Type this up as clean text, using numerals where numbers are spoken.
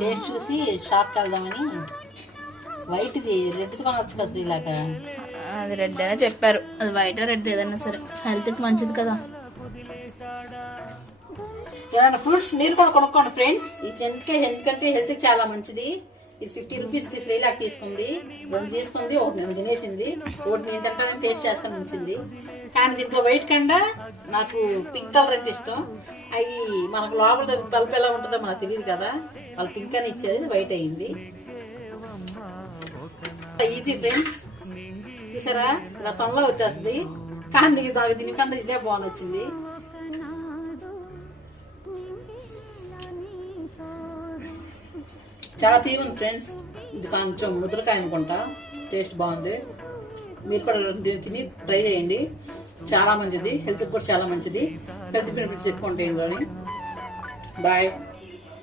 Taste చూసి షాప్కి వెళ్దామని. వైట్ది రెడ్ది కొనవచ్చు కదా శ్రీలాక. అది రెడ్ అయినా చెప్పారు, అది వైట్ రెడ్ ఏదైనా సరే హెల్త్కి మంచిది కదా. ఏమన్నా ఫ్రూట్స్ మీరు కూడా కొనుక్కోండి ఫ్రెండ్స్. ఈ చెంతకాయ ఎందుకంటే హెల్త్కి చాలా మంచిది. ఇది 50 రూపీస్కి శ్రీలాక్ తీసుకుంది, 2 తీసుకుంది, ఒకటి నేను తినేసింది, ఒకటి నేను తింటానని టేస్ట్ చేస్తాను ఉంచింది. కానీ దీంట్లో వైట్ కండా నాకు పింక్ కలర్ అంటే ఇష్టం. అవి మనకు లోపల పల్పు ఎలా ఉంటుందో మనకు తెలియదు కదా, వాళ్ళు పింక్ అని ఇచ్చేది వైట్ అయ్యింది. ఈజీ ఫ్రెండ్స్, చూసారా ఇలా తొందరలో వచ్చేస్తుంది. కానీ నాకు దీనికన్నా ఇదే బాగునొచ్చింది. చాలా తీగుంది ఫ్రెండ్స్. ఇది కొంచెం ముద్రకాయ అనుకుంటా, టేస్ట్ బాగుంది. మీరు కూడా దీన్ని తిని ట్రై చేయండి, చాలా మంచిది, హెల్త్కి కూడా చాలా మంచిది. హెల్త్ బెనిఫిట్స్ ఎక్కువ ఉంటాయి ఇందులోని. బాయ్.